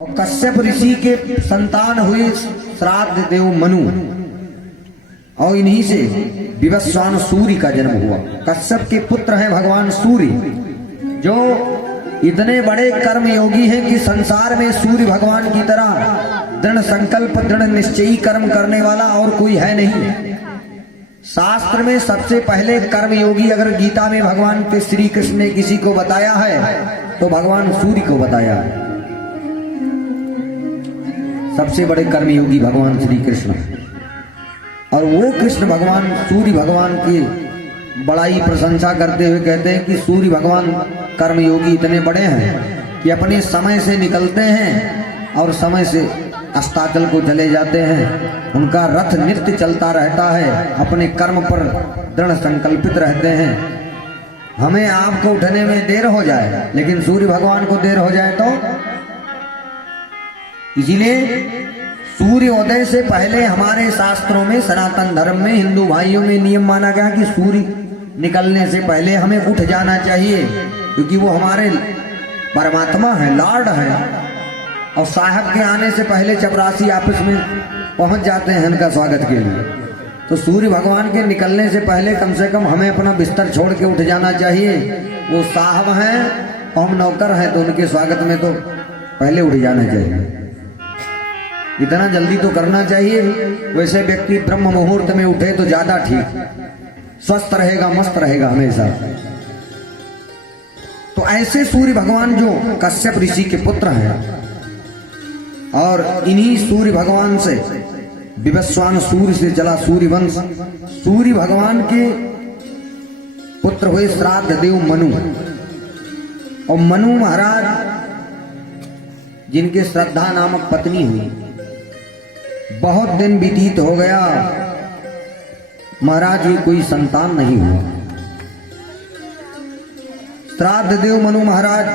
और कश्यप ऋषि के संतान हुए श्राद्ध देव मनु, और इन्हीं से विवस्वान सूर्य का जन्म हुआ। कश्यप के पुत्र हैं भगवान सूर्य, जो इतने बड़े कर्म योगी हैं कि संसार में सूर्य भगवान की तरह दृढ़ संकल्प दृढ़ निश्चयी कर्म करने वाला और कोई है नहीं। शास्त्र में सबसे पहले कर्म योगी अगर गीता में भगवान के श्री कृष्ण ने किसी को बताया है तो भगवान सूर्य को बताया है। सबसे बड़े कर्मयोगी भगवान श्री कृष्ण, और वो कृष्ण भगवान सूर्य भगवान की बड़ाई प्रशंसा करते हुए कहते हैं कि सूर्य भगवान कर्मयोगी इतने बड़े हैं कि अपने समय से निकलते हैं और समय से अस्ताचल को चले जाते हैं। उनका रथ नित्य चलता रहता है, अपने कर्म पर दृढ़ संकल्पित रहते हैं। हमें आपको उठने में देर हो जाए, लेकिन सूर्य भगवान को देर हो जाए तो इसीलिए सूर्योदय से पहले हमारे शास्त्रों में सनातन धर्म में हिंदू भाइयों में नियम माना गया कि सूर्य निकलने से पहले हमें उठ जाना चाहिए, क्योंकि वो हमारे परमात्मा है, लॉर्ड है, और साहब के आने से पहले चपरासी ऑफिस में पहुंच जाते हैं उनका स्वागत के लिए। तो सूर्य भगवान के निकलने से पहले कम से कम हमें अपना बिस्तर छोड़ के उठ जाना चाहिए। वो साहब हैं, हम नौकर हैं, तो उनके स्वागत में तो पहले उठ जाना चाहिए। इतना जल्दी तो करना चाहिए। वैसे व्यक्ति ब्रह्म मुहूर्त में उठे तो ज्यादा ठीक, स्वस्थ रहेगा, मस्त रहेगा हमेशा। तो ऐसे सूर्य भगवान जो कश्यप ऋषि के पुत्र हैं, और इन्हीं सूर्य भगवान से विवस्वान सूर्य से चला सूर्य वंश। सूर्य भगवान के पुत्र हुए श्राद्ध देव मनु, और मनु महाराज जिनके श्रद्धा नामक पत्नी हुई। बहुत दिन व्यतीत हो गया, महाराज ये कोई संतान नहीं हुआ। श्राद्ध देव मनु महाराज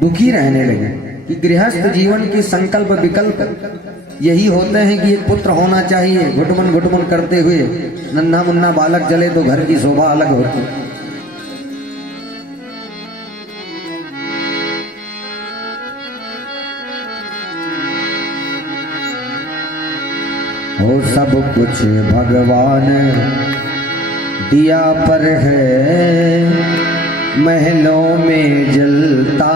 दुखी रहने लगे कि गृहस्थ जीवन के संकल्प विकल्प यही होते हैं कि एक पुत्र होना चाहिए। घुटमन घुटमन करते हुए नन्हा मुन्ना बालक जले तो घर की शोभा अलग होती। वो सब कुछ भगवान दिया पर है, महलों में जलता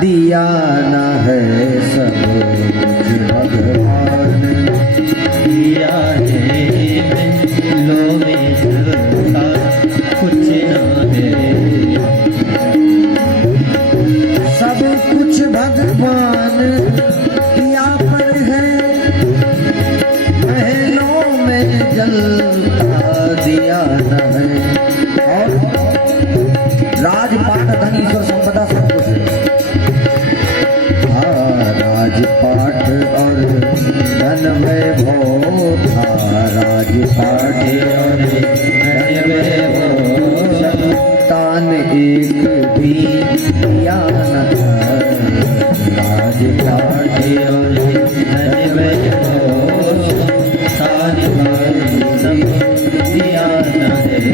दिया न है। सब कुछ भगवान दिया है, महलों में जलता कुछ न है। सब कुछ भगवान दिया पर है, महलों में जलता दिया न है। और राजपाट धन ईश्वर संपदा सब कुछ है। हाँ, राजपाट और धन वैभव था, राजपाट और धन वैभव संतान एक भी दिया न था। राजपाट और धन वैभव संतान दिया न है।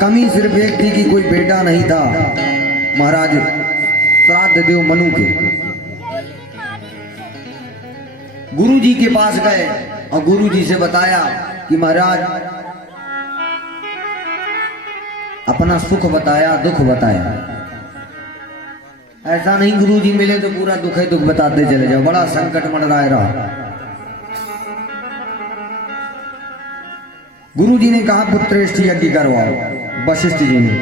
कमी सिर्फ एक थी कि कोई बेटा नहीं था महाराज श्राद्ध देव मनु के। गुरु जी के पास गए और गुरु जी से बताया कि महाराज अपना सुख बताया, दुख बताया। ऐसा नहीं गुरु जी मिले तो पूरा दुख ही दुख बताते चले जाओ, बड़ा संकट मंडराए रहा। गुरु जी ने कहा पुत्रेष्ठ यज्ञ करवाओ। वशिष्ठ जी ने,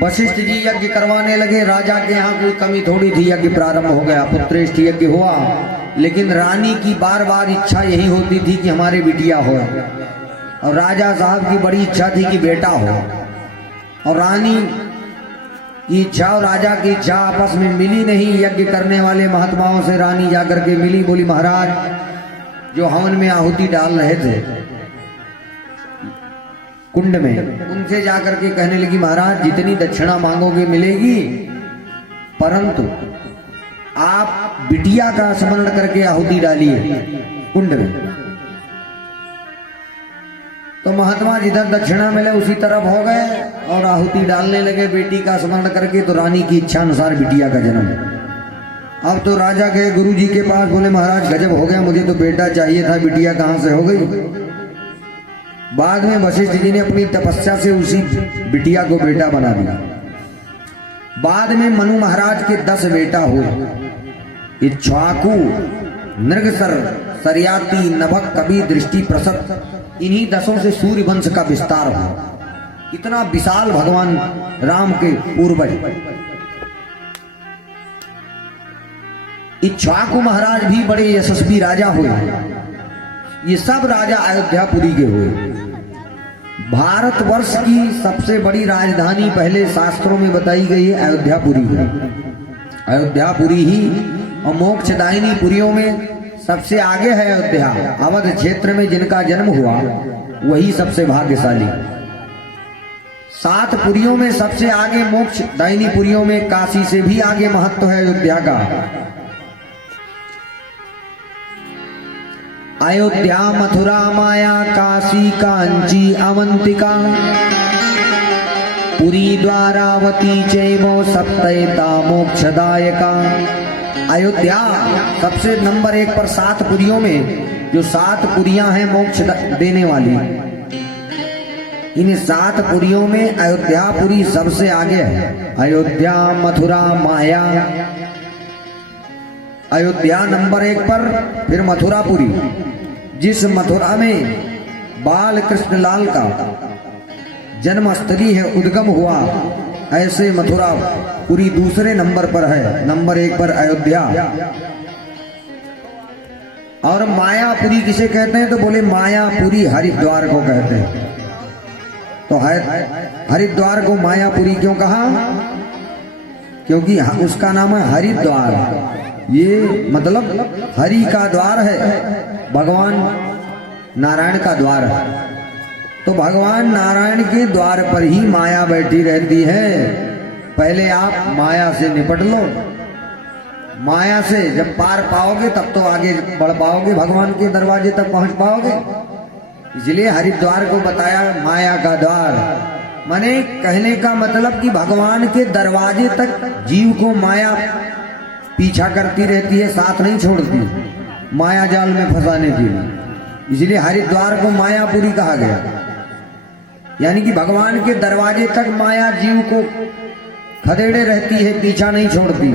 वशिष्ठ जी यज्ञ करवाने लगे। राजा के यहाँ कोई कमी थोड़ी थी, यज्ञ प्रारंभ हो गया, पुत्रेष्ठ यज्ञ हुआ। लेकिन रानी की बार बार इच्छा यही होती थी कि हमारे बिटिया हो, और राजा साहब की बड़ी इच्छा थी कि बेटा हो। और रानी की इच्छा और राजा की इच्छा आपस में मिली नहीं। यज्ञ करने वाले महात्माओं से रानी जाकर के मिली, बोली महाराज जो हवन में आहुति डाल रहे थे कुंड में, उनसे जाकर के कहने लगी महाराज जितनी दक्षिणा मांगोगे मिलेगी, परंतु आप बिटिया का स्मरण करके आहुति डालिए कुंड में। तो महात्मा जिधर दक्षिणा मिले उसी तरफ हो गए और आहुति डालने लगे बेटी का स्मरण करके। तो रानी की इच्छा अनुसार बिटिया का जन्म। अब तो राजा गए गुरु जी के पास, बोले महाराज गजब हो गया, मुझे तो बेटा चाहिए था, बिटिया कहां से हो गई। बाद में वशिष्ठ जी ने अपनी तपस्या से उसी बिटिया को बेटा बना दिया। बाद में मनु महाराज के 10 बेटा हुए। इक्ष्वाकु, नृगसर, सरयाति, नभक, कवि, दृष्टि, प्रसत, इन्हीं 10 से सूर्य वंश का विस्तार हुआ। इतना विशाल भगवान राम के पूर्वज। इक्ष्वाकु महाराज भी बड़े यशस्वी राजा हुए। ये सब राजा अयोध्यापुरी के हुए। भारतवर्ष की सबसे बड़ी राजधानी पहले शास्त्रों में बताई गई है अयोध्यापुरी है। अयोध्यापुरी ही और मोक्षदायिनी पुरियों में सबसे आगे है अयोध्या। अवध क्षेत्र में जिनका जन्म हुआ वही सबसे भाग्यशाली। 7 पुरियों में सबसे आगे मोक्षदायिनी पुरियों में काशी से भी आगे महत्व है अयोध्या का। अयोध्या, मथुरा, माया, काशी, कांची, अवंतिका, पुरी, द्वारावती चैव सप्तैता मोक्षदायका। अयोध्या सबसे नंबर 1 पर 7 पुरियों में जो 7 पुरियां हैं मोक्ष देने वाली, इन 7 पुरियों में अयोध्यापुरी सबसे आगे है। अयोध्या, मथुरा, माया, अयोध्या नंबर 1 पर, फिर मथुरापुरी। जिस मथुरा में बाल कृष्ण लाल का जन्मस्थली है, उद्गम हुआ, ऐसे मथुरापुरी दूसरे नंबर पर है। नंबर 1 पर अयोध्या। और मायापुरी किसे कहते हैं, तो बोले मायापुरी हरिद्वार को कहते हैं। तो हरिद्वार को मायापुरी क्यों कहा, क्योंकि उसका नाम है हरिद्वार। ये मतलब हरि का द्वार है, भगवान नारायण का द्वार है। तो भगवान नारायण के द्वार पर ही माया बैठी रहती है। पहले आप माया से निपट लो, माया से जब पार पाओगे तब तो आगे बढ़ पाओगे, भगवान के दरवाजे तक पहुंच पाओगे। इसलिए हरिद्वार को बताया माया का द्वार। माने कहने का मतलब कि भगवान के दरवाजे तक जीव को माया पीछा करती रहती है, साथ नहीं छोड़ती, माया जाल में फंसाने के लिए। इसलिए हरिद्वार को मायापुरी कहा गया। यानी कि भगवान के दरवाजे तक माया जीव को खदेड़े रहती है, पीछा नहीं छोड़ती।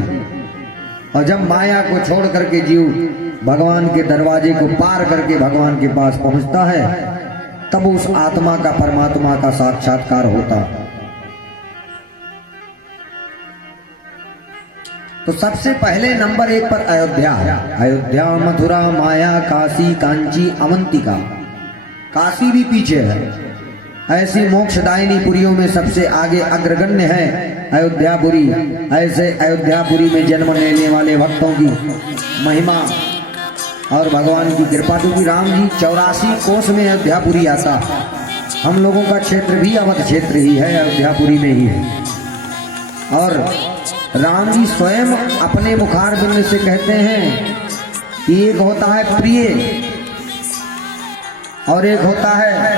और जब माया को छोड़ करके जीव भगवान के दरवाजे को पार करके भगवान के पास पहुंचता है, तब उस आत्मा का परमात्मा का साक्षात्कार होता। तो सबसे पहले नंबर 1 पर अयोध्या है। अयोध्या, मथुरा, माया, काशी, कांची, अवंतिका। काशी भी पीछे है। ऐसी मोक्षदायिनी पुरियों में सबसे आगे अग्रगण्य है अयोध्यापुरी। ऐसे अयोध्यापुरी में जन्म लेने वाले भक्तों की महिमा और भगवान की कृपा, क्योंकि राम जी 84 कोस में अयोध्यापुरी आता। हम लोगों का क्षेत्र भी अवध क्षेत्र ही है, अयोध्यापुरी में ही है। और राम जी स्वयं अपने मुखार बिंद से कहते हैं कि एक होता है प्रिय और एक होता है